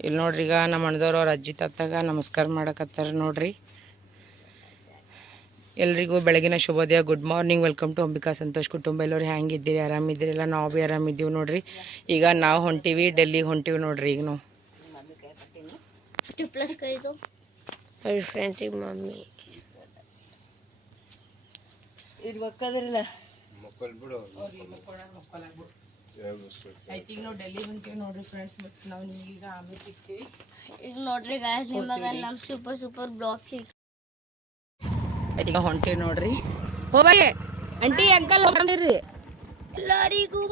ಇಲ್ಲಿ ನೋಡ್ರಿ ಈಗ ನಮ್ಮ ಅಣ್ಣದವ್ರು ಅವ್ರ ಅಜ್ಜಿ ತತ್ತಾಗ ನಮಸ್ಕಾರ ಮಾಡಕತ್ತಾರ ನೋಡ್ರಿ. ಎಲ್ರಿಗೂ ಬೆಳಗಿನ ಶುಭೋದಯ good morning welcome to Ambika Santosh ಕುಟುಂಬ. ಎಲ್ಲರೂ ಹೆಂಗಿದ್ದೀರಿ ಆರಾಮಿದ್ದೀರಿಲ್ಲ ನಾವು ಭೀ ಆರಾಮಿದ್ದೀವಿ ನೋಡ್ರಿ. ಈಗ ನಾವು ಹೊಂಟಿವಿ ಡೆಲ್ಲಿಗೆ ಹೊಂಟೀವಿ ನೋಡ್ರಿ ಈಗ ನಾವು. ಮಮ್ಮಿ ಬಿಡು. ಆಯ್ತು ಈಗ ನಾವು ಡೆಲ್ಲಿ ಬಂತೀವಿ ನೋಡ್ರಿ ಫ್ರೆಂಡ್ಸ್ ಬಟ್ ನಾವು ನಿಮ್ಗೆ ಈಗ ಆಮೇಲೆ ಸಿಗ್ತೀವಿ ಈಗ ನೋಡ್ರಿ ಗಾಯ್ಸ್ ನಿಮಗೆ ನಮ್ಮ ಸೂಪರ್ ಸೂಪರ್ ಬ್ಲಾಗ್ ಸಿಕ್ ಈಗ ಹೊಂಟೀವಿ ನೋಡ್ರಿ ಹೋಗಿ ಅಂಟಿ ಅಂಕಲ್ ಹೋಗ್ರಿ ಎಲ್ಲರಿಗೂ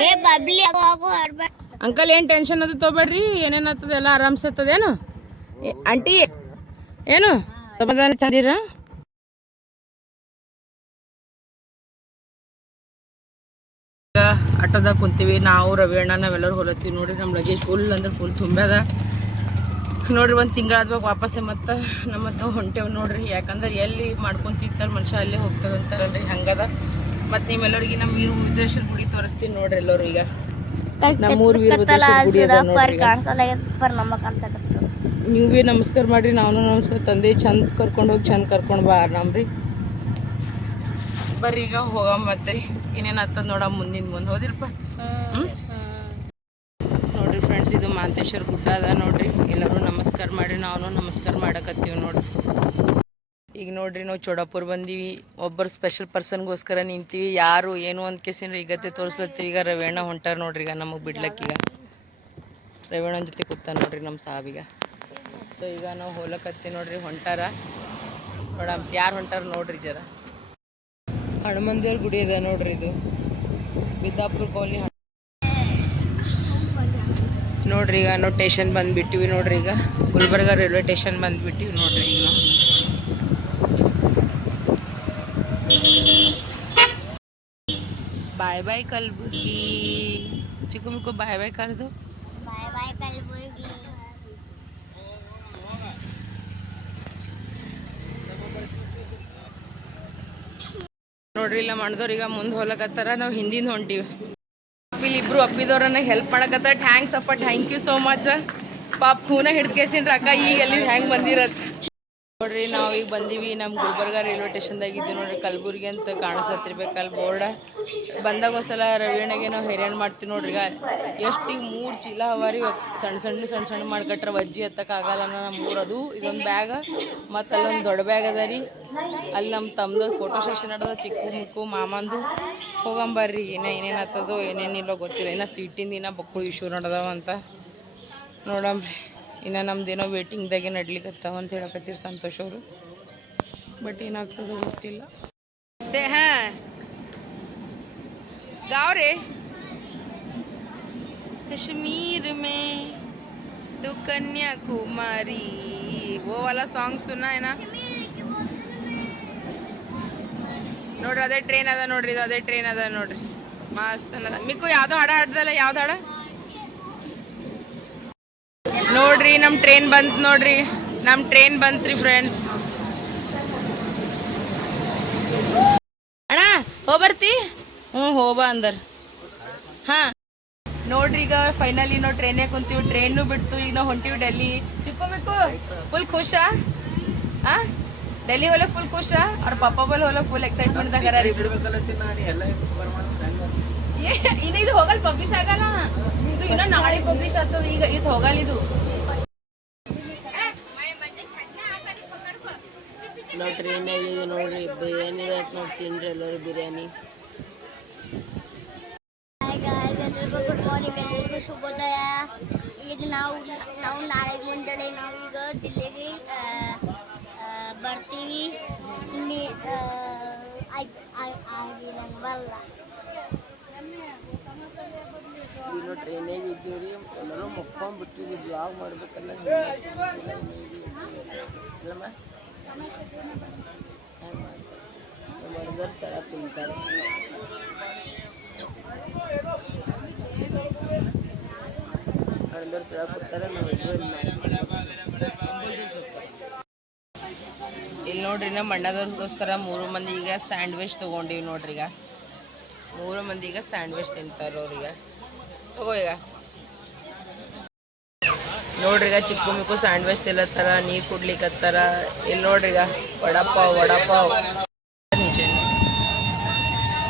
ಏ ಬಬ್ಲಿ ಆಗೋ ಅಂಕಲ್ ಏನ್ ಟೆನ್ಷನ್ ಅದು ತೊಗೊಬೇಡ್ರಿ? ಏನೇನು ಆಗ್ತದೆ ಎಲ್ಲ ಆರಾಮ್ಸತ್ತದೇನು ಆಂಟಿ ಏನು? ತೊಗೊಂಡ್ರೆ ಚಂದಿರ. ಆಟೋದಾಗ ಕುಂತೀವಿ ನಾವು ರವಿ ಅಣ್ಣ ನಾವೆಲ್ಲರೂ ಹೊಲತ್ತೀವಿ ನೋಡ್ರಿ ನಮ್ಮ ಲಗೇಜ್ ಫುಲ್ ಅಂದ್ರೆ ಫುಲ್ ತುಂಬ್ಯದ. ನೋಡ್ರಿ ಒಂದು ತಿಂಗಳಾದ್ವಾಗ ವಾಪಸ್ಸೆ ಮತ್ತೆ ನಮ್ಮ ಮತ್ತೆ ಹೊಂಟೇವ್ ನೋಡ್ರಿ ಯಾಕಂದ್ರೆ ಎಲ್ಲಿ ಮಾಡ್ಕೊಂತಿರ್ತಾರೆ ಮನುಷ್ಯ ಅಲ್ಲೇ ಹೋಗ್ತದೆ ಅಂತಾರಲ್ರಿ ಹಂಗದ. ಮತ್ತು ನೀವೆಲ್ಲರಿಗೆ ನಮ್ಮ ವೀರ ವೀರೇಶ್ವರ ಗುಡಿ ತೋರಿಸ್ತೀನಿ ನೋಡ್ರಿ ಎಲ್ಲರೂ ಈಗ. ನಮ್ಮೂರು ವೀರಭದ್ರೇಶ್ವರ ಗುಡಿ ಅದ ನೋಡ್ರಿ ನೀವು ಭೀ ನಮಸ್ಕಾರ ಮಾಡಿರಿ ನಾವು ನಮಸ್ಕಾರ ತಂದೆ ಚಂದ ಕರ್ಕೊಂಡು ಹೋಗಿ ಚಂದ ಕರ್ಕೊಂಡು ಬಾ ನಮ್ರಿ ಬರ್ರಿ ಈಗ ಹೋಗಮ್ಮ ಮತ್ತೆ ಏನೇನು ಆಗ್ತದ ನೋಡ ಮುಂದಿನ ಮುಂದೆ ಹೋದಿಲ್ಪ ನೋಡ್ರಿ ಫ್ರೆಂಡ್ಸ್ ಇದು ಮಾಂತೇಶ್ವರ ಗುಡ್ಡ ಅದ ನೋಡ್ರಿ. ಎಲ್ಲರೂ ನಮಸ್ಕಾರ ಮಾಡಿ ನಾವು ನಮಸ್ಕಾರ ಮಾಡಕತ್ತೀವಿ ನೋಡ್ರಿ. ಈಗ ನೋಡ್ರಿ ನಾವು ಚೋಡಾಪುರ್ ಬಂದೀವಿ. ಒಬ್ಬರು ಸ್ಪೆಷಲ್ ಪರ್ಸನ್ಗೋಸ್ಕರ ನಿಂತೀವಿ. ಯಾರು ಏನು ಅಂತ ಕೇಸಿನ ಈಗತ್ತೆ ತೋರಿಸ್ಲತ್ತೀವಿ. ಈಗ ರವೇಣ ಹೊಂಟಾರ ನೋಡ್ರಿ ಈಗ ನಮಗೆ ಬಿಡ್ಲಕ್ಕೀಗ ರವೇಣನ ಜೊತೆ ಕೂತ ನೋಡ್ರಿ ನಮ್ಮ ಸಾಬೀಗ ಸೊ ಈಗ ನಾವು ಹೋಲಕತ್ತಿ ನೋಡ್ರಿ ಹೊಂಟಾರ. ನೋಡ ಯಾರು ಹೊಂಟಾರ ನೋಡ್ರಿ ಜರ. ಹನುಮಂದೇವ್ರ ಗುಡಿ ಇದೆ ನೋಡ್ರಿ ಇದು. ಬಿದ್ದಾಪುರ ಕಾಲನಿ ನೋಡ್ರಿ ಈಗ ನಾವು ಸ್ಟೇಷನ್ ಬಂದ್ಬಿಟ್ಟಿವಿ ನೋಡ್ರಿ ಈಗ. ಗುಲ್ಬರ್ಗ ರೈಲ್ವೆ ಸ್ಟೇಷನ್ ಬಂದ್ಬಿಟ್ಟಿವಿ ನೋಡ್ರಿ ಈಗ. ನಾವು ಬಾಯ್ ಬಾಯ್ ಕಲ್ಬುರ್ಗಿ. ಚಿಕ್ಕು ಮಿಕ್ಕು ಬಾಯ್ ಬಾಯ್ ಕರೆದು. ಬಾಯ್ ನೋಡ್ರಿ ಇಲ್ಲ ಮಾಡಿದವ್ರು ಈಗ ಮುಂದೆ ಹೋಗ್ಲಕತ್ತಾರ ನಾವು ಹಿಂದಿನ ಹೊಂಟೀವಿ. ಇಲ್ಲಿ ಇಬ್ರು ಅಪ್ಪಿದವ್ರನ್ನ ಹೆಲ್ಪ್ ಮಾಡಕತ್ತಾರ. ಥ್ಯಾಂಕ್ಸ್ ಅಪ್ಪ ಥ್ಯಾಂಕ್ ಯು ಸೋ ಮಚ್ ಪಾಪ ಖೂನ ಹಿಡ್ಕೇಸಿನ ಅಕ್ಕ ಈಗ ಎಲ್ಲಿ ಹೆಂಗೆ ಬಂದಿರತ್? ನೋಡ್ರಿ, ನಾವು ಈಗ ಬಂದೀವಿ ನಮ್ಮ ಗುಲ್ಬರ್ಗ ರೈಲ್ವೆ ಸ್ಟೇಷನ್ದಾಗ ಇದ್ದೀವಿ ನೋಡ್ರಿ, ಕಲಬುರ್ಗಿ ಅಂತ ಕಾಣಿಸ್ಲತ್ತಿರ್ಬೇಕಲ್ಲಿ ಬೋರ್ಡ. ಬಂದಾಗ ಒಂದ್ಸಲ ರವಿಯಣ್ಣಗೆ ನಾವು ಹೈರಾಣ ಮಾಡ್ತೀವಿ ನೋಡ್ರಿ, ಈಗ ಎಷ್ಟು ಈಗ ಮೂರು ಚೀಲ ಅವ ರೀ ಸಣ್ಣ ಸಣ್ಣ ಸಣ್ಣ ಸಣ್ಣ ಮಾಡ್ಕಟ್ರೆ ವಜ್ಜಿ ಎತ್ತಕ್ಕಾಗಲ್ಲ ನಮ್ಮ ಮೂರು ಅದು. ಇದೊಂದು ಬ್ಯಾಗ, ಮತ್ತು ಅಲ್ಲೊಂದು ದೊಡ್ಡ ಬ್ಯಾಗ್ ಅದ ರೀ. ಅಲ್ಲಿ ನಮ್ಮ ತಮ್ಮದು ಫೋಟೋ ಸೆಷನ್ ನಡೆದ ಚಿಕ್ಕು ಮಿಕ್ಕು ಮಾಮಂದು. ಹೋಗಂಬರ್ರಿ ಏನೇ ಏನೇನು ಹತ್ತದೋ ಏನೇನಿಲ್ಲ ಗೊತ್ತಿಲ್ಲ ಏನೋ ಸೀಟಿಂದ ಏನೋ ಬಕ್ಕಳು ಇಶ್ಯೂ ನಡೆದವ ಅಂತ. ನೋಡಂಬ್ರಿ ಇನ್ನು ನಮ್ದೇನೋ ವೇಟಿಂಗ್ದಾಗೆ ನಡ್ಲಿಕ್ಕತ್ತಾವ ಅಂತ ಹೇಳಕತ್ತೀರಿ ಸಂತೋಷ್ ಅವರು ಬಟ್ ಏನಾಗ್ತದೋ ಗೊತ್ತಿಲ್ಲ ಸೇ ಹಾ गाँव रे कश्मीर में तू कन्याकुमारी वो वाला सॉन्ग सुना है ना ನೋಡ್ರಿ ಅದೇ ಟ್ರೈನ್ ಅದ ನೋಡ್ರಿ ಇದು ಅದೇ ಟ್ರೈನ್ ಅದ ನೋಡ್ರಿ ಮಸ್ತ್ ಅನ್ನದ ಮಿಕ್ಕು ಯಾವ್ದೋ ಹಾಡ ಹಾಡ್ದಲ್ಲ ಯಾವ್ದು ಹಾಡ ನೋಡ್ರಿ ನಮ್ಮ ಟ್ರೈನ್ ಬಂತು ನೋಡ್ರಿ. ನಮ್ಮ ಟ್ರೈನ್ ಬಂತ್ರಿ ಫ್ರೆಂಡ್ಸ್ ಅಣ್ಣ ಹೋಗ್ಬರ್ತಿ? ಹ್ಞೂ ಹೋಬಾ ಅಂದರ್. ಹಾ. ನೋಡ್ರಿ ಈಗ ಫೈನಲಿ ನಾವು ಟ್ರೈನೇ ಕುಂತೀವಿ. ಟ್ರೈನು ಬಿಡ್ತು ಈಗ ನಾವು ಹೊಂಟೀವಿ ಡೆಲ್ಲಿ ಚಿಕ್ಕೋಬೇಕು ಫುಲ್ ಖುಷಾ. ಆ ಡೆಲ್ಲಿ ಹೋಲಕ್ ಫುಲ್ ಖುಷ. ಅವ್ರ ಪಪ್ಪ ಬಲ್ ಹೋಲಕ್ ಫುಲ್ ಎಕ್ಸೈಟ್ಮೆಂಟ್ ಇನ್ನು ಇನ್ನ ಇದು ಹೋಗಲ್ ಪಬ್ಲಿಷ್ ಆಗಲ್ಲ. ಇದು ಇನ್ನ ನಾಳೆ ಪಬ್ಲಿಷ್ ಆಗ್ತದ. ಈಗ ಇದು ಹೋಗಲ್ಲ ಇದು. ನಾವು ಟ್ರೈನಾಗ ನೋಡಿ ನೋಡ್ರಿ ಬಿರಿಯಾನಿ ನೋಡಿ ತಿನ್ರಿ ಎಲ್ಲರೂ ಬಿರಿಯಾನಿ. ಎಲ್ಲರಿಗೂ ಗುಡ್ ಮಾರ್ನಿಂಗ್ ಎಲ್ಲರಿಗೂ ಶುಭೋದಯ. ಈಗ ನಾವು ನಾವು ನಾಳೆ ಮುಂಜಾನೆ ನಾವೀಗ ದಿಲ್ಲಿಗೆ ಬರ್ತೀವಿ. ಇಲ್ಲಿ ಐ ಆಯ್- ಆಯ್- ಆಗಿ ನಂಗ್ ಬರಲ್ಲ ಇನ್ನು ಟ್ರೈನಾಗ ಇದ್ದೀವಿ ರೀ. ಎಲ್ಲರೂ ಮುಕ್ಕೊಂಡ್ಬಿಟ್ಟಿವಿ ಬ್ಲಾಗ್ ಮಾಡ್ಬೇಕಲ್ಲ ನಾವಿಬ್ರು ಇಲ್ಲಿ ಇಲ್ಲಿ ನೋಡ್ರಿ ನಮ್ಮ ಅಣ್ಣದವ್ರಿಗೋಸ್ಕರ ಮೂರು ಮಂದಿ ಈಗ ಸ್ಯಾಂಡ್ವಿಚ್ ತಗೊಂಡಿವಿ ನೋಡ್ರಿ ಈಗ. ಮೂರು ಮಂದಿ ಈಗ ಸ್ಯಾಂಡ್ವಿಚ್ ತಿಂತಾರೆ ಅವ್ರೀಗ ತಗೋ ಈಗ. ನೋಡ್ರಿ ಈಗ ಚಿಕ್ಕು ಮಿಕ್ಕು ಸ್ಯಾಂಡ್ವಿಚ್ ತಿಲ್ಲತ್ತಾರ ನೀರು ಕುಡ್ಲಿಕ್ಕತ್ತಾರ ಇಲ್ಲಿ ನೋಡ್ರಿ ಈಗ ವಡಪಾವ್ ವಡಪಾವ್.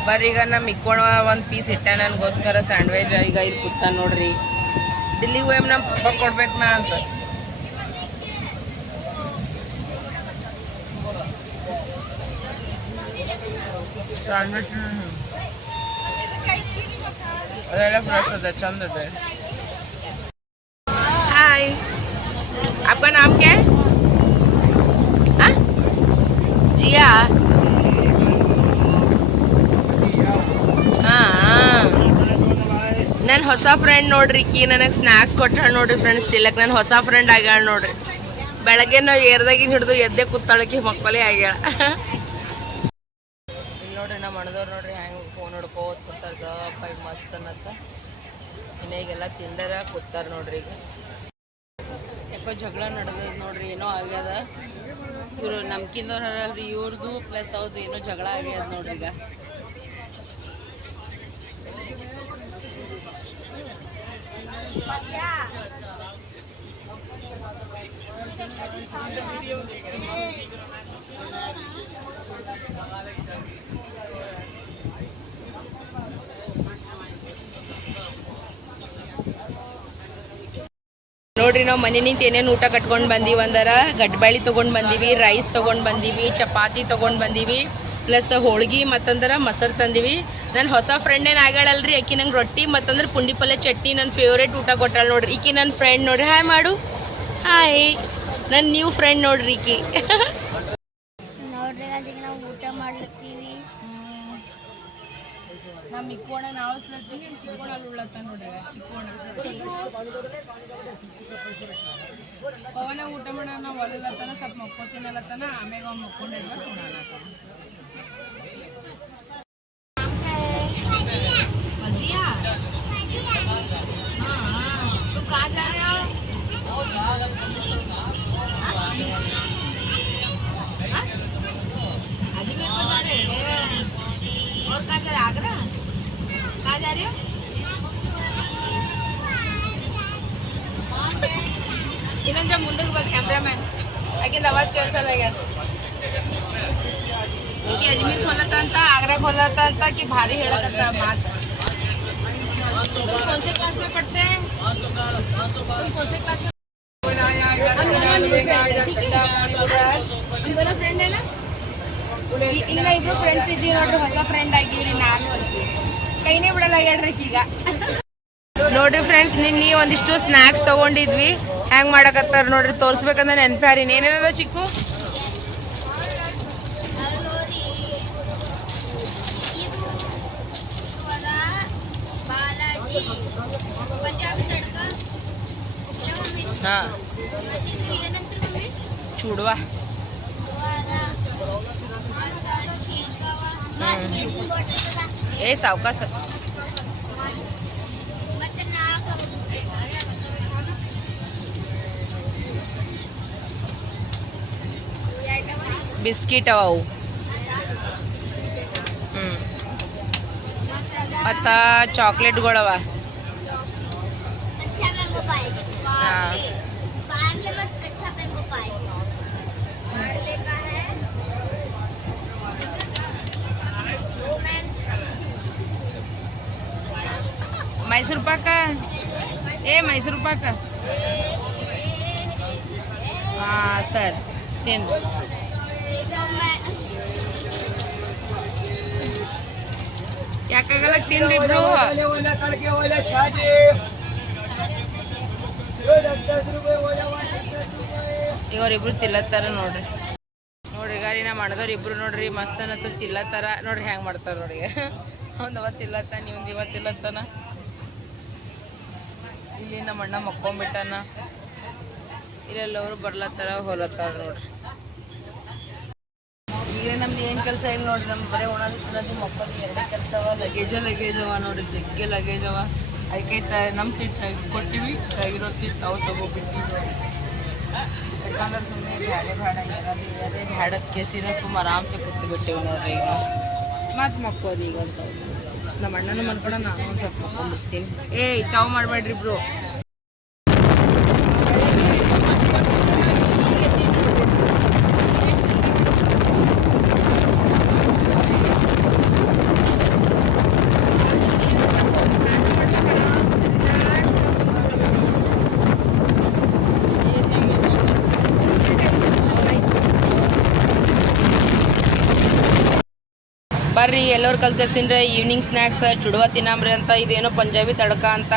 ಬರ್ರಿ ಈಗ ನಮ್ಮ ಮಿಕ್ಕೋಣ ಒಂದು ಪೀಸ್ ಇಟ್ಟ ನನಗೋಸ್ಕರ ಸ್ಯಾಂಡ್ವಿಚ್ ಈಗ ಇಲ್ಲಿ ಕೂತ ನೋಡ್ರಿ. ದಿಲ್ಲಿಗೆ ಹೋಗಿ ನಮ್ಮ ಪಪ್ಪ ಕೊಡ್ಬೇಕು ನಾ ಅಂತ. ಸ್ಯಾಂಡ್ವಿಚ್ ಅದೆಲ್ಲ ಫ್ರೆಶ್ ಅದ, ಚಂದ ಅದ. आपका नाम क्या है हाँ? जिया ಹಾಂ ನನ್ನ ಹೊಸ ಫ್ರೆಂಡ್ ನೋಡ್ರಿ ಕಿ ನನಗೆ ಸ್ನ್ಯಾಕ್ಸ್ ಕೊಟ್ಟಾಳ ನೋಡ್ರಿ ಫ್ರೆಂಡ್ಸ್ ತಿಲ್ಲಕ್ ನನ್ನ ಹೊಸ ಫ್ರೆಂಡ್ ಆಗ್ಯಾಳ ನೋಡ್ರಿ ಬೆಳಗ್ಗೆ ನಾವು ಏರ್ದಾಗಿನ ಹಿಡಿದು ಎದ್ದೆ ಕೂತಾಳಕಿ ಮಕ್ಕಳೇ ಆಗ್ಯಾಳ ಇಲ್ಲಿ ನೋಡ್ರಿ ನಮ್ಮ ಅಣ್ಣದವ್ರು ನೋಡ್ರಿ ಹೆಂಗೆ ಫೋನ್ ಹಿಡ್ಕೋತ ಕೂತಾರ ಗಪ್ಪ ಈಗ ಮಸ್ತ್ ಅನ್ನತ್ತ ಇನ್ನ ಈಗೆಲ್ಲ ತಿಂದಾರ ಕೂತಾರ ನೋಡ್ರಿ ಈಗ ಯಾಕೋ ಜಗಳ ನಡೆದ ನೋಡ್ರಿ, ಏನೋ ಆಗ್ಯದ. ಇವರು ನಮ್ಕಿಂದವ್ರು ಹರಲ್ರಿ ಇವ್ರದ್ದು ಪ್ಲಸ್ ಅವ್ರದ್ದು ಏನೋ ಜಗಳ ಆಗ್ಯದ ನೋಡ್ರಿ ಈಗ. ನೋಡ್ರಿ, ನಾವು ಮನೆ ನಿಂತ ಏನೇನು ಊಟ ಕಟ್ಕೊಂಡು ಬಂದೀವಿ ಅಂದ್ರೆ ಗಡ್ಬಾಳಿ ತೊಗೊಂಡು ಬಂದೀವಿ, ರೈಸ್ ತೊಗೊಂಡು ಬಂದೀವಿ, ಚಪಾತಿ ತೊಗೊಂಡು ಬಂದೀವಿ, ಪ್ಲಸ್ ಹೋಳ್ಗಿ ಮತ್ತಂದ್ರೆ ಮೊಸರು ತಂದೀವಿ. ನನ್ನ ಹೊಸ ಫ್ರೆಂಡ್ ಏನು ಆಗ್ಯಾಳಲ್ರಿ, ಆಕಿ ನಂಗೆ ರೊಟ್ಟಿ ಮತ್ತಂದ್ರೆ ಪುಂಡಿ ಪಲ್ಯ ಚಟ್ನಿ ನನ್ನ ಫೇವ್ರೇಟ್ ಊಟ ಕೊಟ್ಟಾಳ ನೋಡ್ರಿ. ಈಕಿ ನನ್ನ ಫ್ರೆಂಡ್ ನೋಡ್ರಿ, ಹಾಯ್ ಮಾಡು. ಹಾಯ್. ನನ್ನ ನ್ಯೂ ಫ್ರೆಂಡ್ ನೋಡ್ರಿ ಈಕಿ. ನಮ್ಮ ಮಿಕ್ಕೋಣ ನಾವು ಸ್ಲತ್ತೀನಿ ಚಿಕ್ಕೋಣ ಉಳ್ಳತ್ತ ನೋಡ್ರಿ ಚಿಕ್ಕೋಣ ಚಿಕ್ಕು ಪವನ ಊಟ ಮಾಡೋಣ ನಾವು ಒಲ್ಲತ್ತನ ಸ್ವಲ್ಪ ಮಕ್ಕೋತೀನಲ್ಲತ್ತನ ಆಮ್ಯಾಗ ಅವ್ನು ಮಕ್ಕೊಂಡಿರ್ಬೇಕು ಉಣ್ಣಾನತ್ತ अजिया हाँ तो कहाँ जा रहे हो हाँ? अजमेर को जा रहे हैं और कहाँ जा रहे आगरा कहाँ जा रहे हो ಇನ್ನೊಂದು ಮುಂದಕ್ಕೆ ಬರ್ ಕ್ಯಾಮ್ರಾಮನ್ ಯಾಕಿಂದ ಅವಾಜ್ कैसा लगा कि अजमेर खोलता ಅಂತ आगरा खोलता ಅಂತ कि भारी ಹೇಳಕತ್ತ ಮಾತು तुम कौन से क्लास में पढ़ते हैं तुम कौन से क्लास में हम दोनों ಫ್ರೆಂಡ್ ಏನ ಈ- ಈಗ ನಾ ಇಬ್ರು ಫ್ರೆಂಡ್ಸ್ ಇದ್ದೀವಿ ನೋಡ್ರಿ ಹೊಸ ಫ್ರೆಂಡ್ ಆಗಿವ್ರಿ ನಾನು ಅಂತೀವಿ ಕೈನೇ ಬಿಡಲ್ಲ ಹೇಳ್ರಿ ಈಗ ನೋಡ್ರಿ ಫ್ರೆಂಡ್ಸ್ ನಿನ್ನೆ ಒಂದಿಷ್ಟು ಸ್ನಾಕ್ಸ್ ತಗೊಂಡಿದ್ವಿ. ಹ್ಯಾಂಗ್ ಮಾಡಕತ್ತಾರ ನೋಡ್ರಿ ತೋರ್ಸ್ಬೇಕಂದ್ರೆ ನೆನ್ಪ್ಯಾರಿ ಏನೇನದ ಚಿಕ್ಕು? ಹಾ. ಚೂಡುವ. એ સાવકા બિસ્કીટ આવું चॉकलेट गोळवा ಮೈಸೂರು ಪಾಕ? ಏ, ಮೈಸೂರು ಪಾಕ. ಹಾಂ ಸರ್, ತಿನ್ರಿ. ಯಾಕಾಗಲ್ಲ ತಿನ್ರಿ ಇಬ್ರು ಈಗ ಅವ್ರಿಬ್ರು ತಿಲ್ಲತ್ತಾರ ನೋಡ್ರಿ. ನೋಡ್ರಿ ಗಾಡಿನ ರೀ ನಮ್ಮ ಅಣ್ಣದವ್ರು ಇಬ್ರು ನೋಡ್ರಿ, ಮಸ್ತ್ ಅನ್ನತ್ತ ತಿಲ್ಲತ್ತಾರ. ನೋಡ್ರಿ ಹೆಂಗ್ ಮಾಡ್ತಾರ ನೋಡಿ ಒಂದ್ ಅವತ್ತಿಲ್ಲತ್ತ ನೀವ್ ಇವತ್ತಿಲ್ಲತ್ತನ ಇವತ್ತು ತಿಲ್ಲತ್ತಾನ. ಇಲ್ಲಿ ನಮ್ಮ ಅಣ್ಣ ಮಕ್ಕೊಂಬಿಟ್ಟಾನ. ಇಲ್ಲೆಲ್ಲವರು ಬರ್ಲತ್ತಾರ, ಹೊಲತ್ತಾರ ನೋಡ್ರಿ. ಈಗ ನಮ್ದು ಏನು ಕೆಲಸ ಇಲ್ಲ ನೋಡ್ರಿ ನಮ್ಮ ಬರೀ ಉಣೋದು ತಿನ್ನೋದು ಮಕ್ಕಳು ಎರಡು ಕೆಲಸ ಅವ. ಲಗೇಜ ಲಗೇಜ್ ಅವ ನೋಡ್ರಿ, ಜಗ್ಗೆ ಲಗೇಜ್ ಅವ. ಅದಕ್ಕೆ ನಮ್ಮ ಸೀಟ್ ಕೊಟ್ಟಿವಿ ಇರೋ ಸೀಟ್ ಅವು ತಗೋಬಿಟ್ಟಿವಿ ಯಾಕಂದ್ರೆ ಸುಮ್ಮನೆ ಬ್ಯಾಡ ಬೇಡ ಏನಾದ್ರು ಇರೋದೇ ಸೀರೆ ಸುಮ್ಮ ಆರಾಮ್ಸೆ ಕೂತ್ಬಿಟ್ಟಿವಿ ನೋಡ್ರಿ ಈಗ. ಮತ್ತೆ ಮಕ್ಕೋದು ಈಗ ಒಂದು ಸ್ವಲ್ಪ. ನಮ್ಮ ಅಣ್ಣನ ಮನ್ಕೊಂಡ ನಾನು ಸ್ವಲ್ಪ ಏಯ್ ಚಾವ್ ಮಾಡಬೇಡ್ರಿ ಇಬ್ರು ಬರ್ರಿ, ಎಲ್ಲರ ಕಲ್ಕಸಿನ್ರಿ ಈವ್ನಿಂಗ್ ಸ್ನ್ಯಾಕ್ಸ್ ಚುಡುವ ತಿನ್ನಮ್ರಿ ಅಂತ, ಇದೇನೋ ಪಂಜಾಬಿ ತಡಕ ಅಂತ.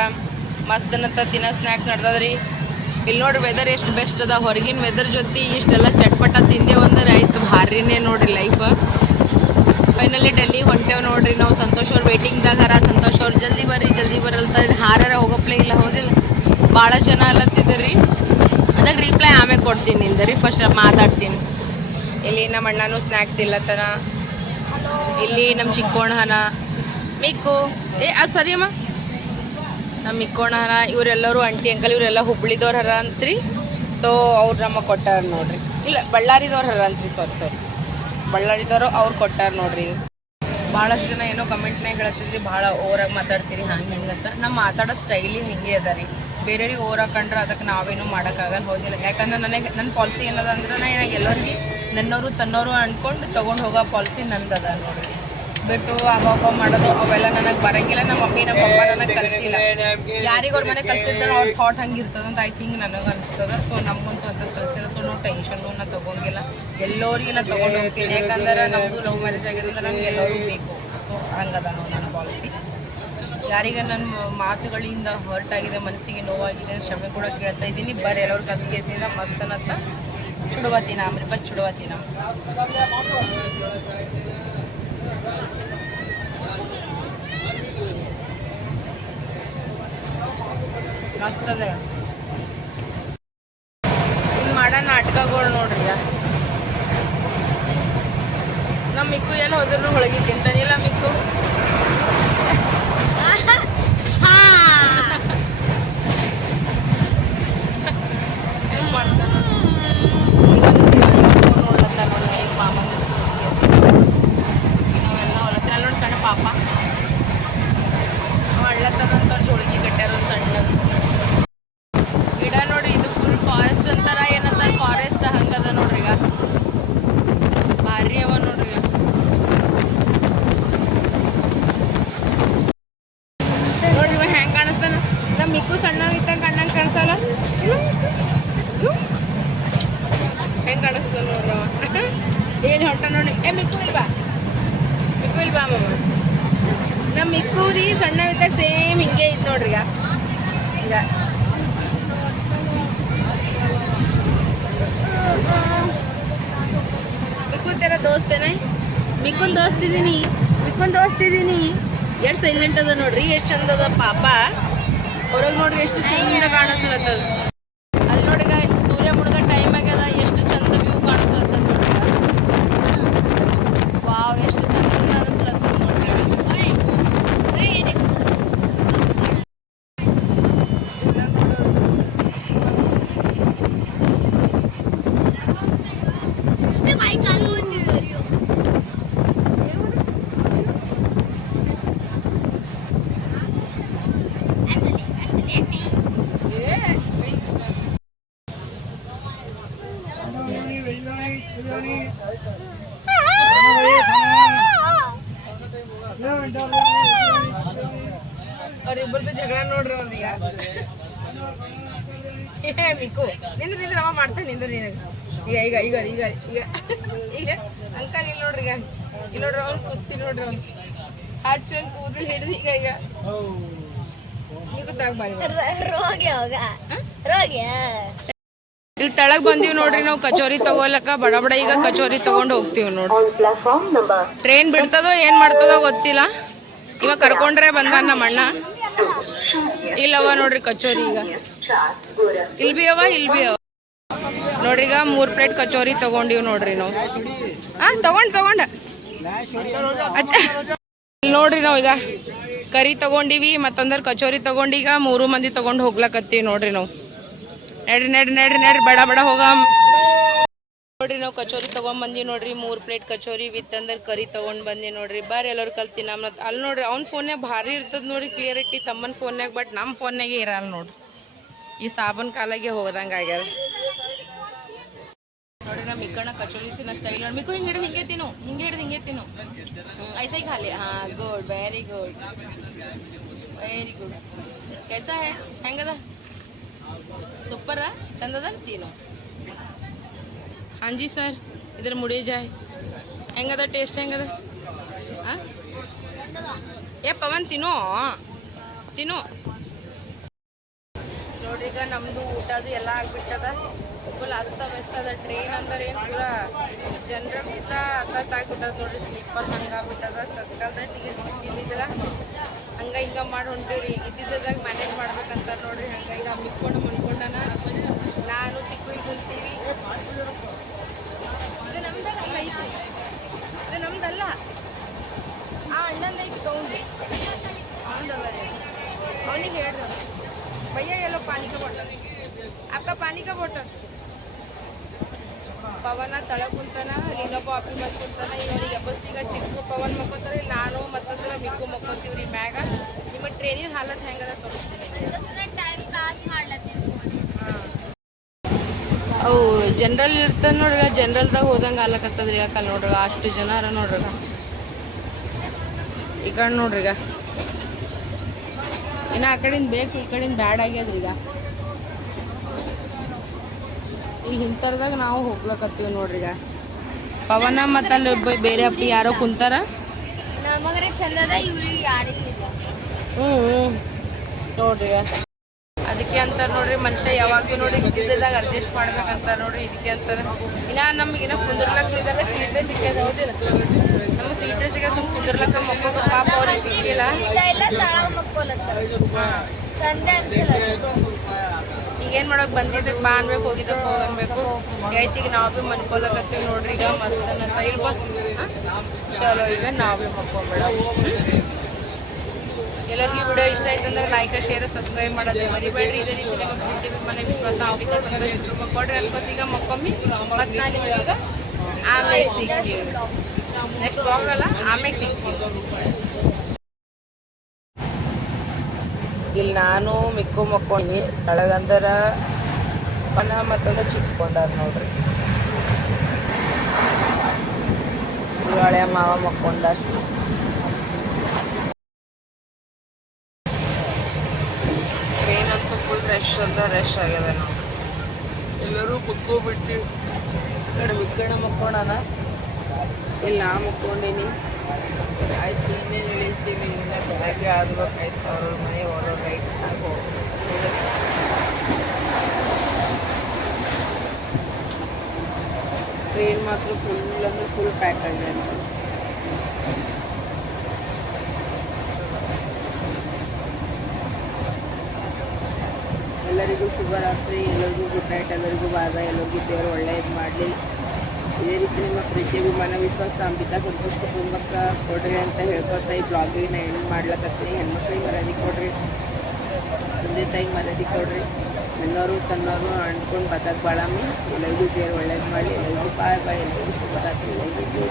ಮಸ್ತ್ ಅಂತ ತಿನ್ನೋ ಸ್ನ್ಯಾಕ್ಸ್ ನಡ್ದದ್ರಿ. ಇಲ್ಲಿ ನೋಡ್ರಿ ವೆದರ್ ಎಷ್ಟು ಬೆಸ್ಟ್ ಅದ. ಹೊರಗಿನ ವೆದರ್ ಜೊತೆ ಇಷ್ಟೆಲ್ಲ ಚಟ್ಪಟ ತಿಂದೇವಂದ್ರೆ ಆಯ್ತು. ಭಾರಿನೇ ನೋಡ್ರಿ ಲೈಫ್ ಫೈನಲಿ ಡೆಲ್ಲಿ ಹೊಂಟೇವ್ ನೋಡ್ರಿ. ನಾವು ಸಂತೋಷ್ ಅವ್ರ ವೇಟಿಂಗ್ದಾಗ ಹರ. ಸಂತೋಷ್ ಅವ್ರು ಜಲ್ದಿ ಬರ್ರಿ, ಜಲ್ದಿ ಬರಲ್ತ ಹಾರಾರ ಹೋಗೋಪ್ಲೇ ಇಲ್ಲ, ಹೋದಿಲ್ಲ. ಭಾಳ ಜನ ಅಲ್ಲತ್ತಿದ್ರಿ ಅದಕ್ಕೆ ರಿಪ್ಲೈ ಆಮೇಲೆ ಕೊಡ್ತೀನಿ ನಿಂದರಿ ಫಸ್ಟ್ ಮಾತಾಡ್ತೀನಿ. ಇಲ್ಲಿ ನಮ್ಮ ಅಣ್ಣನೂ ಸ್ನ್ಯಾಕ್ಸ್ ತಿಲ್ಲತ್ತನ ಇಲ್ಲಿ ನಮ್ಮ ಚಿಕ್ಕೋಣಹನ ಮಿಕ್ಕು ಏ ಅದು ಸರಿ ಅಮ್ಮ. ನಮ್ಮ ಮಿಕ್ಕೋಣಹನ, ಇವರೆಲ್ಲರೂ ಆಂಟಿ ಅಂಕಲ್ ಇವರೆಲ್ಲ ಹುಬ್ಳಿದವ್ರು ಹರ ಅಂತ್ರಿ. ಸೊ ಅವ್ರು ನಮ್ಮ ಕೊಟ್ಟಾರ ನೋಡ್ರಿ. ಇಲ್ಲ, ಬಳ್ಳಾರಿದವ್ರು ಹರ ಅಂತ್ರಿ ಸಾರಿ ಸಾರಿ ಬಳ್ಳಾರಿದವರು ಅವ್ರು ಕೊಟ್ಟಾರ ನೋಡ್ರಿ. ಭಾಳಷ್ಟು ಜನ ಏನೋ ಕಮೆಂಟ್ನಾಗ ಹೇಳ್ತಿದ್ರಿ ಭಾಳ ಓರಾಗಿ ಮಾತಾಡ್ತೀರಿ, ಹಂಗೆ ಹೆಂಗಂತ ನಮ್ಮ ಮಾತಾಡೋ ಸ್ಟೈಲಿ ಹೆಂಗೆ ಅದ ರೀ? ಬೇರೆಯವ್ರಿಗೆ ಓವರಾಗಿ ಕಂಡ್ರೆ ಅದಕ್ಕೆ ನಾವೇನು ಮಾಡೋಕ್ಕಾಗಲ್ಲ ಹೋದಿಲ್ಲ. ಯಾಕಂದ್ರೆ ನನಗೆ ನನ್ನ ಪಾಲಿಸಿ ಏನದ ಅಂದ್ರೆ, ನಾ ಎಲ್ಲರಿಗೆ ನನ್ನವರು ತನ್ನವರು ಅಂದ್ಕೊಂಡು ತೊಗೊಂಡು ಹೋಗೋ ಪಾಲಿಸಿ ನಂದದ ನೋಡ್ರಿ. ಬಿಟ್ಟು ಆಗೋಗ ಮಾಡೋದು ಅವೆಲ್ಲ ನನಗೆ ಬರಂಗಿಲ್ಲ, ನಮ್ಮ ಮಮ್ಮಿ, ನಮ್ಮ ಪಪ್ಪ ನನಗೆ ಕಲಿಸಿಲ್ಲ. ಯಾರಿಗೆ ಅವ್ರ ಮನೆ ಕಲ್ಸಿರ್ತಾರೋ ಅವ್ರ ಥಾಟ್ ಹಂಗೆ ಇರ್ತದೆ ಅಂತ ಐ ಥಿಂಕ್ ನನಗೆ ಅನಿಸ್ತದ. ಸೊ ನಮಗಂತೂ ಅಂತ ಕಲಿಸಿಲ್ಲ. ಸೊ ನಾವು ಟೆನ್ಷನ್ನು ನಾನು ತೊಗೊಂಗಿಲ್ಲ. ಎಲ್ಲರಿಗೆ ನಾ ತೊಗೊಂಡು ಹೋಗ್ತೀನಿ. ಯಾಕಂದ್ರೆ ನಮ್ಮದು ಲವ್ ಮ್ಯಾರೇಜ್ ಆಗಿರೋದ್ರೆ ನನಗೆ ಎಲ್ಲರೂ ಬೇಕು. ಸೊ ಹಂಗದ ನಾವು ನನ್ನ ಪಾಲಿಸಿ. ಯಾರಿಗೆ ನನ್ನ ಮಾತುಗಳಿಂದ ಹರ್ಟ್ ಆಗಿದೆ, ಮನಸ್ಸಿಗೆ ನೋವಾಗಿದೆ ಕ್ಷಮೆ ಕೂಡ ಕೇಳ್ತಾ ಇದ್ದೀನಿ. ಬರೀ ಎಲ್ಲರೂ ಕತ್ ಕೇಸಿಂದ ಮಸ್ತನತ್ತ ಚುಡುವತಿನ ಆಮ್ರಿ ಬರ್ ಚುಡುವತಿನ? ಮಸ್ತ್ ಅದ ಮಾಡೋ ನಾಟಕಗಳು ನೋಡ್ರಿ ನಮ್ಮ ಮಿಕ್ಕು ಎಲ್ಲಿ ಹೋದ್ರು ಹೋಳಿಗೆ ತಿಂತಾನಿಲ್ಲ ಮಿಕ್ಕು ಹಾ ಹೆಂಗ್ ಮಾಡ್ತಾನ ನೋಡಿ ಸಣ್ಣ ಪಾಪ ಅವ ಅಳ್ಳತ್ತದಂತ ಜೋಳಿಗೆ ಕಟ್ಟ್ಯಾರ ಒಂದ್ ಸಣ್ಣ ಗಿಡ ನೋಡ್ರಿ ಇದು ಫುಲ್ ಫಾರೆಸ್ಟ್ ಅಂತಾರ ಏನಂತಾರ ಫಾರೆಸ್ಟ್ ಹಂಗದ ನೋಡ್ರಿ ಈಗ ಭಾರಿ ಅವ ನೋಡ್ರಿ ಈಗ ನೋಡ್ರಿ ಇವ ಹೆಂಗ್ ಕಾಣಿಸ್ತಾನ ನಮ್ಮ ಮಿಕ್ಕು ಸಣ್ಣ ಇದ್ದಂಗ ಕಣ್ಣಂಗ್ ಕಾಣಿಸಲ್ಲ ಹೆಂಗ್ ಕಾಣಿಸ್ತದ ನೋಡ್ರಿ ಅವ ಏನ್ ಹೊಂಟ ನೋಡಿ. ಏ, ಮಿಕ್ಕು ಇಲ್ವಾ ಮಿಕ್ಕು ಇಲ್ವಾ ಮಾಮ. ನಮ್ಮ ಮಿಕ್ಕು ರೀ ಸಣ್ಣ ಇದ್ದಾಗ ಸೇಮ್ ಹಿಂಗೆ ಇತ್ತು ನೋಡ್ರಿ ಈಗ. ಈಗ. ಮಿಕ್ಕುನ್ ತೆರ ದೋಸ್ತೇನೆ. ಮಿಕ್ಕುನ್ ದೋಸ್ತಿದ್ದೀನಿ ಮಿಕ್ಕನ್ ದೋಸ್ತಿದ್ದೀನಿ ಎಷ್ಟು ಸೈಲೆಂಟ್ ಅದ ನೋಡ್ರಿ, ಎಷ್ಟು ಚಂದದ ಪಾಪ. ಹೊರಗೆ ನೋಡ್ರಿ ಎಷ್ಟು ಚಂದ ಕಾಣಿಸ್ಲತ್ತದ ಅಲ್ಲಿ ನೋಡ್ರಿ ಈಗ ಸೂರ್ಯ ಮುಳುಗ ಟೈಮ್ ಆಗ್ಯದ ಎಷ್ಟು ಚಂದ ವ್ಯೂ ಕಾಣಿಸ್ಲತ್ತದ ನೋಡ್ರಿ ವಾವ್ ಎಷ್ಟು ಚಂದ ಅನಿಸ್ಲತ್ತದ ನೋಡ್ರಿ ಜನ ನೋಡೋರು ಬಾಯಿ ಕಾಲು ಅಯ್ಯೋ ಅಸಲಿ ಅಸಲಿ ಏ ಕೈ ಹಿಡ್ಕೊಂಡ್. ಅವ್ರಿಬ್ಬರದು ಜಗಳ ನೋಡ್ರಿ ಒಂದೀಗ ಏ ಮಿಕ್ಕು ನಿಂದ್ರ ನಿಂದ್ರ ಅವ ಮಾಡ್ತಾನೆ ನಿಂದ್ರ ನಿನಗೆ ಈಗ ಈಗ ಈಗ ಈಗ ಈಗ ಈಗ ಅಂಕಲ್ ಇಲ್ಲಿ ನೋಡ್ರಿ ಈಗ. ಇಲ್ಲಿ ನೋಡ್ರಿ ಅವ್ನು ಕುಸ್ತಿ ನೋಡ್ರಿ ಅವ್ನು. ಹಚ್ಚನ್ ಕೂದಲು ಹಿಡಿದು ಈಗ ಈಗ. ಇಲ್ಲಿ ತಳಗ್ ಬಂದೀವಿ ನೋಡ್ರಿ ನಾವು ಕಚೋರಿ ತಗೋಲಕ್ಕ ಬಡ ಬಡ ಈಗ ಕಚೋರಿ ತಗೊಂಡು ಹೋಗ್ತೀವಿ ನೋಡ್ರಿ. ಟ್ರೈನ್ ಬಿಡ್ತದೋ ಏನ್ ಮಾಡ್ತದೋ ಗೊತ್ತಿಲ್ಲ. ಇವಾಗ ಕರ್ಕೊಂಡ್ರೆ ಬಂದ ನಮ್ಮ ಅಣ್ಣ. ಇಲ್ಲವ ನೋಡ್ರಿ ಕಚೋರಿ ಈಗ. ಇಲ್ ಬಿ ಅವ ಇಲ್ ಬಿ ಅವ ನೋಡ್ರಿ ಈಗ ಮೂರು ಪ್ಲೇಟ್ ಕಚೋರಿ ತಗೊಂಡಿವ್ ನೋಡ್ರಿ ನಾವು. ಹಾ ತಗೊಂಡ್, ತಗೊಂಡ. ನೋಡ್ರಿ ನಾವು ಈಗ ಕರಿ ತಗೊಂಡಿವಿ, ಮತ್ತಂದ್ರ ಕಚೋರಿ ತಗೊಂಡೀಗ ಮೂರು ಮಂದಿ ತಗೊಂಡ್ ಹೋಗ್ಲಕತ್ತೀವಿ ನೋಡ್ರಿ ನಾವು. ನಡ್ರಿ ನಡ್ರಿ ನಡ್ರಿ ನಡ್ರಿ, ಬಡ ಬಡ ಹೋಗ ನೋಡ್ರಿ ನಾವು ಕಚೋರಿ ತೊಗೊಂಬಂದಿ ನೋಡ್ರಿ, ಮೂರು ಪ್ಲೇಟ್ ಕಚೋರಿ ವಿತ್ ಅಂದ್ರೆ ಕರಿ ತಗೊಂಡ್ ಬಂದಿ ನೋಡ್ರಿ. ಬಾರಿ ಎಲ್ಲರೂ ಕಲ್ತಿ ನಮ್ಮ ಅಲ್ಲಿ ನೋಡ್ರಿ, ಅವ್ನ ಫೋನ್ಯಾಗ ಭಾರಿ ಇರ್ತದ ನೋಡ್ರಿ ಕ್ಲಿಯರಿಟಿ ತಮ್ಮನ ಫೋನ್ಯಾಗ ಬಟ್ ನಮ್ಮ ಫೋನ್ಯಾಗೆ ಇರಲ್ಲ ನೋಡ್ರಿ. ಈ ಸಾಬನ್ ಕಾಲಾಗೆ ಹೋಗದಂಗ ಆಗ್ಯಾರ. ನೋಡ್ರಿ ನಮ್ಮ ಇಕ್ಕಣ ಕಚೋರಿ ತಿನ್ನೋ ಸ್ಟೈಲ್ ನೋಡಿ. ಮಿಕ್ಕು ಹಿಂಗೆ ಹಿಡಿದು ಹಿಂಗೆ ತಿನ್ನು, ಹಿಂಗೆ ಹಿಡಿದು ಹಿಂಗೆ ತಿನ್ನು. ಐಸೈ ಖಾಲಿ. ಹಾ good very good very good ಕೆಸ ಹೆಂಗದ? ಸೂಪರ? ಚಂದದ? ತಿನ್ನು. ಜಿ ಸರ್, ಇದ್ರ ಮುಡಿ ಜಾಯ್. ಹೆಂಗದ ಟೇಸ್ಟ್ ಹೆಂಗದ? ಏ ಪವನ್, ತಿನ್ನು. ತಿನ್ನು. ನೋಡ್ರಿ ಈಗ ನಮ್ದು ಊಟದು ಎಲ್ಲ ಆಗ್ಬಿಟ್ಟದ. ಫುಲ್ ಅಸ್ತವ್ಯಸ್ತ ಅದ ಟ್ರೈನ್ ಅಂದ್ರೆ ಏನು ಪೂರ ಜನರ ಹತ್ತತ್ತು ಆಗ್ಬಿಟ್ಟದ ನೋಡ್ರಿ ಸ್ಲೀಪರ್ ಹಂಗಾಗ್ಬಿಟ್ಟದ ತತ್ಕಾಲದಾಗ ಟಿಕೆಟ್ ಸಿಕ್ಕಿದ್ರ ಹಂಗ ಹಿಂಗ ಮಾಡಿ ಹೊಂಟೀವ್ರಿ. ಇದ್ದಿದ್ದಾಗ ಮ್ಯಾನೇಜ್ ಮಾಡ್ಬೇಕಂತಾರೆ ನೋಡ್ರಿ, ಹಂಗ ಈಗ ಮಿಕ್ಕೊಂಡು आपका पानी का बोतल ಪವನ ತಳಗ್ ಕುಂತಾನ ಇನ್ನೊಬ್ಬ ಅಪ್ಪಿ ಮತ್ ಕುಂತಾನ ಈಗ ಅವ್ರಿಗೆ ಬಸ್ಸಿಗ ಚಿಕ್ಕ ಪವನ್ ಮಕ್ಕೋತಾರ ಇಲ್ಲಿ ನಾನು ಮತ್ತಂದ್ರ ಮಿಕ್ಕು ಮಕ್ಕೋತೀವ್ರಿ ಮ್ಯಾಗ ನಿಮ್ಮ ಟ್ರೈನಿನ ಹಾಲತ್ ಹೆಂಗದ ತೋರಿಸ್ತೀನಿ ಟೈಮ್ ಪಾಸ್ ಮಾಡ್ಲತ್ತೀನಿ ಅವು ಜನರಲ್ ಇರ್ತದ ನೋಡ್ರಿ ಜನರಲ್ದಾಗ ಹೋದಂಗೆ ಆಗ್ಲಕತ್ತದ್ರಿ ಯಾಕಲ್ಲ ನೋಡ್ರಿ ಅಷ್ಟು ಜನ ಅರ ನೋಡ್ರಿ ಈ ಕಡೆ ನೋಡ್ರಿ ಈಗ ಇನ್ನು ಆ ಕಡೆಯಿಂದ ಬೇಕು ಈ ಕಡೆಯಿಂದ ಬ್ಯಾಡ್ ಆಗ್ಯದ್ರಿ ಈಗ ಈ ಹಿಂತರದಾಗ ನಾವು ಹೋಗ್ಲಕತ್ತೀವಿ ನೋಡ್ರಿ ಈಗ. ಪವನ ಮತ್ತು ಅಲ್ಲಿ ಬೇರೆ ಅಪ್ಪ ಯಾರೋ ಕುಂತಾರ. ನಮಗರೆ ಚಂದದ ಇವ್ರಿಗೆ ಯಾರಿಗೂ ಇಲ್ಲ. ಹ್ಞೂ ಹ್ಞೂ ನೋಡ್ರಿ ಅದಕ್ಕೆ ಅಂತ ನೋಡ್ರಿ ಮನುಷ್ಯ ಯಾವಾಗಲೂ ನೋಡಿ ಇದ್ದಿದ್ದಾಗ ಅಡ್ಜಸ್ಟ್ ಮಾಡ್ಬೇಕಂತ ನೋಡ್ರಿ ಇದಕ್ಕೆ ಅಂತಾರೆ. ಇನ್ನ ನಮ್ಗೆ ಇನ್ನ ಕುಂದ್ರಲಕ್ಕ ಇದ್ದಾರೆ ಸೀಟ್ರೆ ಸಿಕ್ಕದ ಹೌದಿಲ್ಲ? ನಮ್ಮ ಸೀಟ್ರೆ ಸಿಕ್ಕ ಸುಮ್ ಕುಂದರ್ಲಕ್ಕ ಮಕ್ಕಳು ಪಾಪ ಅವ್ರಿಗೆ ಸಿಕ್ಕಿಲ್ಲ. ಚಂದ ಅನ್ಸಲ್ಲ ಏನ್ ಮಾಡಕ್ ಬಂದಿದ್ದಕ್ಕೆ ಬಾ ಅನ್ಬೇಕು ಹೋಗಿದ್ದಕ್ಕೆ ಹೋಗನ್ಬೇಕು ಐತಿಗೆ ನಾವು ಭೀ ನೋಡ್ರಿ, ಈಗ ಮಸ್ತ್ ಅನ್ನತ್ತ? ಇಲ್ವಾ? ಚಲೋ, ಈಗ ನಾವು ಭೀ ಮಕ್ಕೊಂಬೇಡ ಎಲ್ಲರಿಗೂ ವಿಡಿಯೋ ಇಷ್ಟ ಆಯ್ತು ಅಂದ್ರೆ ಲೈಕ್ ಶೇರ್ ಸಬ್ಸ್ಕ್ರೈಬ್ ಮಾಡೋದು ಮರಿಬೇಡ್ರಿ. ಇದೇ ರೀತಿ ನಿಮ್ಮ ಪ್ರೀತಿ ಮನೆ ವಿಶ್ವಾಸ ಅಂಬಿಕಾ ಸಂತೋಷ ಕೊಡ್ರಿ ಅನ್ಕೋತ ಈಗ ಮಕ್ಕೊಮ್ಮಿ ಮತ್ತೆ ನಾನು ಇವಾಗ ಆಮೇಲೆ ಸಿಗ್ತೀವಿ ನೆಕ್ಸ್ಟ್ ಹೋಗಲ್ಲ ಆಮೇಲೆ ಸಿಗ್ತೀವಿ ಇಲ್ಲಿ ನಾನು ಮಿಕ್ಕು ಮಕ್ಕೊಂಡಿ ಕೆಳಗಂದರ ಫಲ ಮತ್ತೊಂದು ಚಿಕ್ಕೊಂಡಾರ ನೋಡ್ರಿ. ಹಳೆ ಮಾವ ಮಕ್ಕೊಂಡ ಟ್ರೈನ್ ಅಂತೂ ಫುಲ್ ರಶ್ ಅಂತ ರಶ್ ಆಗ್ಯದ ನೋಡ್ರಿ. ಎಲ್ಲರೂ ಮಕ್ಕೋ ಬಿಟ್ಟು ಕಡೆ ವಿಕ್ಕಣ ಮಕ್ಕೋಣನ ಇಲ್ಲಿ, ಮಕ್ಕೊಂಡೀನಿ. ಆಯ್ತು, ಇನ್ನೇನು ಇಳಿಸ್ತೀವಿ ಇನ್ನ ಬೆಳಗ್ಗೆ ಆಗ್ಬೇಕಾಯ್ತು ಅವ್ರ ಮನೆ ಅವ್ರವ್ರ ರೈಟ್ ಟ್ರೈನ್ ಮಾತ್ರ ಫುಲ್ ಅಂದ್ರೆ ಫುಲ್ ಪ್ಯಾಕ್ ಆಗಿದೆ ಎಲ್ಲರಿಗೂ ಶುಭರಾತ್ರಿ. ಎಲ್ಲರಿಗೂ ಗುಡ್ ನೈಟ್ ಎಲ್ಲರಿಗೂ ಬಾದ ಎಲ್ಲರಿಗೂ ದೇವರು ಒಳ್ಳೆಯದು ಮಾಡಲಿ. ಇದೇ ರೀತಿ ನಿಮ್ಮ ಪ್ರೀತಿ ಅಭಿಮಾನ, ವಿಶ್ವಾಸ, ಅಂಬಿಕಾ ಸಂತೋಷ ಕುಟುಂಬಕ್ಕೆ ಕೊಡ್ರಿ ಅಂತ ಹೇಳ್ಕೊತ ಈ ಬ್ಲಾಗಿನ ಎಂಡ್ ಮಾಡ್ಲಕತ್ತೀನಿ. ಹೆಣ್ಮಕ್ಳಿಗೆ ಮರದಿ ಕೊಡ್ರಿ. ತಂದೆ ತಾಯಿಗೆ ಮರದಿ ಕೊಡ್ರಿ. ನನ್ನವರು ತನ್ನವರು ಅಂಡ್ಕೊಂಡು ಬದಕ್ ಬಾಳಮ್ಮಿ ಎಲ್ಲರಿಗೂ ದೇವ್ರು ಒಳ್ಳೇದು ಮಾಡಿ. ಎಲ್ಲರಿಗೂ ಬಾಯ್ ಬಾಯ್. ಎಲ್ಲರಿಗೂ ಶುಭರಾತ್ರಿ. ಎಲ್ಲರಿಗೂ.